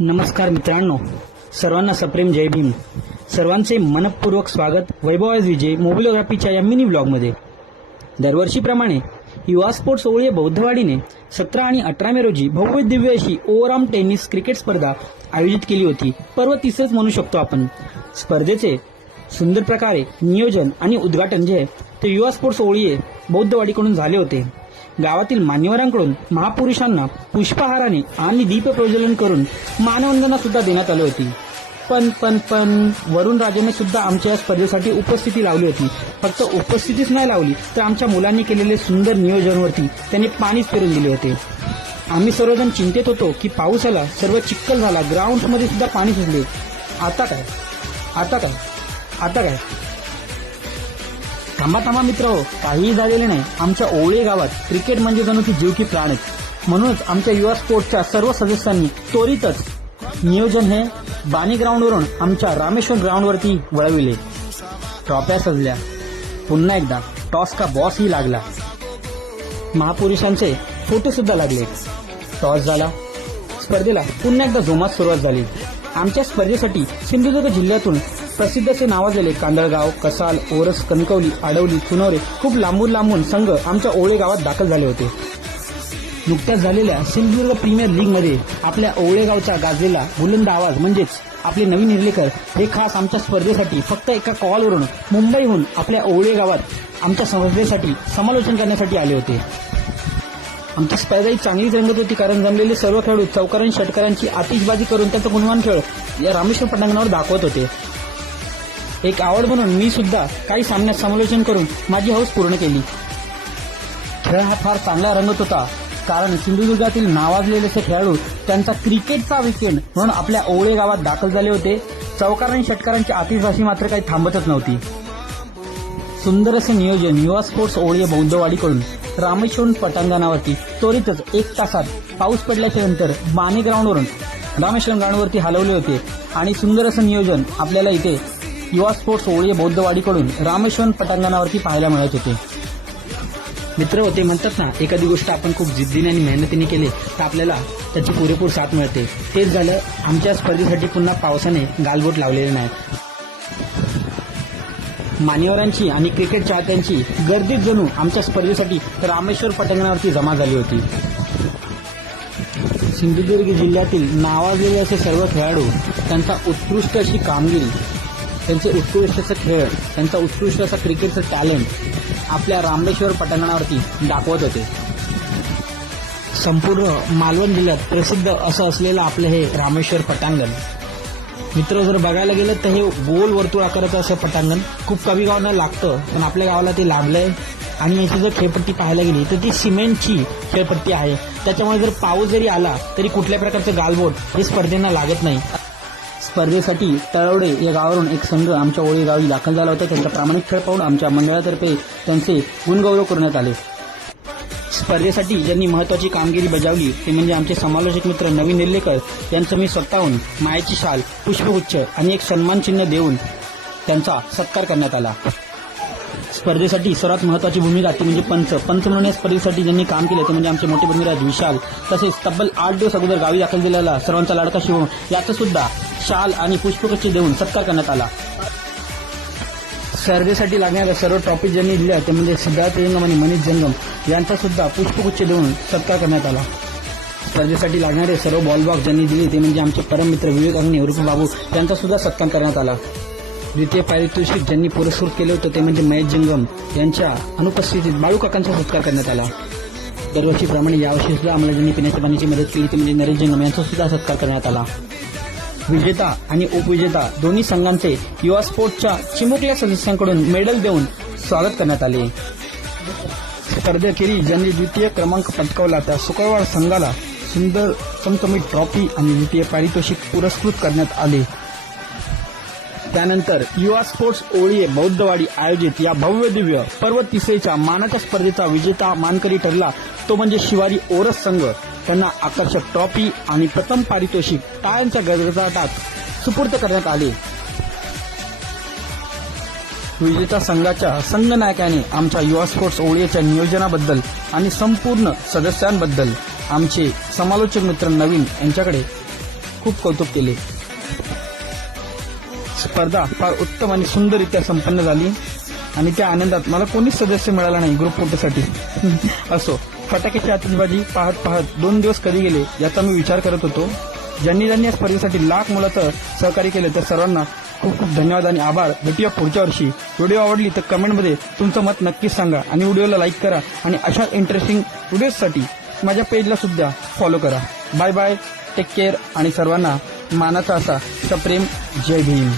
नमस्कार मित्रांनो सर्वांना सप्रेम जय भीम. सर्वांचे मनपूर्वक स्वागत वैभव आज विजय मोबिलोग्राफीच्या या मिनी ब्लॉगमध्ये दरवर्षीप्रमाणे युवा स्पोर्ट्स ओळी बौद्धवाडीने सतरा आणि अठरा मे रोजी भव्य दिव्य अशी ओव्हरआर्म टेनिस क्रिकेट स्पर्धा आयोजित केली होती. पर्व तिसरेच म्हणू शकतो आपण. स्पर्धेचे सुंदर प्रकारे नियोजन आणि उद्घाटन जे आहे ते युवा स्पोर्ट्स ओळीये बौद्धवाडीकडून झाले होते. गावातील मान्यवरांकडून महापुरुषांना पुष्पहाराने आणि दीप प्रज्वलन करून मानवंदना सुद्धा देण्यात आली होती. पण पण पण वरुण राजेने सुद्धा आमच्या या स्पर्धेसाठी उपस्थिती लावली होती. फक्त उपस्थितीच नाही लावली तर आमच्या मुलांनी केलेले सुंदर नियोजनावरती त्यांनी पाणीच फिरून दिले होते. आम्ही सर्वजण चिंतेत होतो की पाऊस आला सर्व चिक्कल झाला ग्राउंडमध्ये सुद्धा पाणी सुचले आता काय? आता काय? आता काय? थांबा थांबा मित्र. हो काहीही झालेले नाही. आमच्या ओवळे गावात क्रिकेट म्हणजे जणू की जीव की प्राण आहेत म्हणूनच आमच्या युवा स्पोर्टच्या सर्व सदस्यांनी त्वरितच नियोजन हे बानी ग्राउंडवरून आमच्या रामेश्वर ग्राउंडवरती वळविले. ट्रॉप्या सजल्या. पुन्हा एकदा टॉस का बॉसही लागला. महापुरुषांचे फोटो सुद्धा लागले. टॉस झाला. स्पर्धेला पुन्हा एकदा जोमात सुरुवात झाली. आमच्या स्पर्धेसाठी सिंधुदुर्ग जिल्ह्यातून प्रसिद्ध असे नावाजलेले कांदळगाव कसाल ओरस कणकवली आडवली चुनवरे खूप लांबून लांबून संघ आमच्या ओळे गावात दाखल झाले होते. नुकत्याच झालेल्या सिंधुदुर्ग प्रीमियर लीगमध्ये आपल्या ओवळेगावचा गाजलेला बुलंद आवाज म्हणजेच आपले नवीन निर्लेकर हे खास आमच्या स्पर्धेसाठी फक्त एका कॉलवरून मुंबईहून आपल्या ओवळे गावात आमच्या स्पर्धेसाठी समालोचन करण्यासाठी आले होते. आमची स्पर्धा ही चांगलीच रंगत होती कारण जमलेले सर्व खेळाडू चौकारांनी षटकारांची आतिषबाजी करून त्यांचा गुणवान खेळ या रामेश्वर पटांगणावर दाखवत होते. एक आवड म्हणून मी सुद्धा काही सामन्यात समालोचन करून माझी हौस पूर्ण केली. खेळ हा फार चांगला रंगत होता कारण सिंधुदुर्गातील नावाजलेले असे खेळाडू त्यांचा क्रिकेटचा विकेंड म्हणून आपल्या ओवळे गावात दाखल झाले होते. चौकार आणि षटकारांची आतिषबाजी मात्र काही थांबतच नव्हती. सुंदर असे नियोजन युवा स्पोर्ट्स ओळी बौद्धवाडीकडून रामेश्वरम पटांगणावरती त्वरितच एक तासात पाऊस पडल्याच्या नंतर माने ग्राउंडवरून रामेश्वर ग्राउंडवरती हलवले होते. आणि सुंदर असं नियोजन आपल्याला इथे युवा स्पोर्ट्स ओळी बौद्धवाडीकडून रामेश्वर पटांगणावरती पाहायला मिळत होते. मित्र होते म्हणतात ना एखादी गोष्ट आपण खूप जिद्दीने आणि मेहनतीने केली तर आपल्याला त्याची पुरेपूर साथ मिळते. तेच झालं आमच्या स्पर्धेसाठी पुन्हा पावसाने गालबोट लावलेले नाही मान्यवरांची आणि क्रिकेट चाहत्यांची गर्दीत जणू आमच्या स्पर्धेसाठी रामेश्वर पटांगणावरती जमा झाली होती. सिंधुदुर्ग जिल्ह्यातील नावाजलेले असे सर्व खेळाडू त्यांचा उत्कृष्ट अशी कामगिरी त्यांचे उत्कृष्ट असं खेळ त्यांचा उत्कृष्ट असा क्रिकेटचं टॅलेंट आपल्या रामेश्वर पटांगणावरती दाखवत होते. संपूर्ण मालवण जिल्ह्यात प्रसिद्ध असं असलेलं आपलं हे रामेश्वर पटांगण. मित्र जर बघायला गेलं तर हे गोल वर्तुळ आकाराचं असं पटांगण खूप कमी गावांना लागतं पण आपल्या गावाला ते लाभलंय आणि याची जर खेळपट्टी पाहायला गेली तर ती सिमेंटची खेळपट्टी आहे. त्याच्यामुळे जर पाऊस जरी आला तरी कुठल्या प्रकारचं गालबोट हे स्पर्धेंना लागत नाही. स्पर्धेसाठी तळवडे या गावावरून एक संघ आमच्या ओळी गावी दाखल झाला होता. त्यांचा प्रामाणिक खेळ पाहून आमच्या मंडळातर्फे त्यांचे गुणगौरव करण्यात आले. स्पर्धेसाठी ज्यांनी महत्वाची कामगिरी बजावली ते म्हणजे आमचे समालोचक मित्र नवीन निर्लेकर यांचं मी स्वतःहून मायेची शाल पुष्पगुच्छ आणि एक सन्मान चिन्ह देऊन त्यांचा सत्कार करण्यात आला. स्पर्धेसाठी सर्वात महत्वाची भूमिका ती म्हणजे पंच. पंच म्हणून या स्पर्धेसाठी ज्यांनी काम केलं ते म्हणजे आमचे मोठे बंधुराज विशाल तसेच तब्बल आठ दिवस अगोदर गावी दाखल दिलेला सर्वांचा लाडका शिवम याचं सुद्धा शाल आणि पुष्पगुच्छ देऊन सत्कार करण्यात आला. स्पर्धेसाठी लागणाऱ्या सर्व ट्रॉफी ज्यांनी दिल्या ते म्हणजे सिद्धार्थ जंगम आणि मनीष जंगम यांचा सुद्धा पुष्पगुच्छ देऊन सत्कार करण्यात आला. स्पर्धेसाठी लागणारे सर्व बॉल बॉक्स ज्यांनी दिले ते म्हणजे आमचे परममित्र विवेक आणि रुपू बाबू यांचा सुद्धा सत्कार करण्यात आला. द्वितीय पारितोषिक ज्यांनी पुरस्कृत केले होते ते म्हणजे महेश जंगम यांच्या अनुपस्थितीत बाळूकाकांचा सत्कार करण्यात आला. दरवर्षीप्रमाणे यावर्षी सुद्धा आम्हाला ज्यांनी पिण्याच्या पाण्याची मदत केली ते म्हणजे नरेश जंगम यांचा सुद्धा सत्कार करण्यात आला. विजेता आणि उपविजेता दोन्ही संघांचे युवा स्पोर्टच्या चिमुकल्या सदस्यांकडून मेडल देऊन स्वागत करण्यात आले. स्पर्धेखेरीज ज्यांनी द्वितीय क्रमांक पटकावला त्या शुक्रवार संघाला सुंदर चमचमीत ट्रॉफी आणि द्वितीय पारितोषिक पुरस्कृत करण्यात आले. त्यानंतर युवा स्पोर्ट्स ओळीये बौद्धवाडी आयोजित या भव्य दिव्य पर्व तिसरीच्या मानक स्पर्धेचा विजेता मानकरी ठरला तो म्हणजे शिवारी ओरस संघ. त्यांना आकर्षक ट्रॉफी आणि प्रथम पारितोषिक टाळ्यांच्या गजगजाटात सुपूर्द करण्यात आले. विजेता संघाच्या संघनायकाने आमच्या युवा स्पोर्ट्स ओळीच्या नियोजनाबद्दल आणि संपूर्ण सदस्यांबद्दल आमचे समालोचक मित्र नवीन यांच्याकडे खूप कौतुक केले. स्पर्धा फार उत्तम आणि सुंदररित्या संपन्न झाली आणि त्या आनंदात मला कोणीच सदस्य मिळाला नाही ग्रुप फोटोसाठी असो. फटाक्याची आतिषबाजी पाहत पाहत दोन दिवस कधी गेले याचा मी विचार करत होतो. ज्यांनी ज्यांनी या स्पर्धेसाठी लाख मुलाचं सहकार्य केले तर सर्वांना खूप खूप धन्यवाद आणि आभार. भेटूया पुढच्या वर्षी. व्हिडिओ आवडली तर कमेंटमध्ये तुमचं मत नक्कीच सांगा आणि व्हिडिओला लाईक करा आणि अशा इंटरेस्टिंग व्हिडिओजसाठी माझ्या पेजला सुद्धा फॉलो करा. बाय बाय टेक केअर आणि सर्वांना मानाचा असा सप्रेम जय भीम.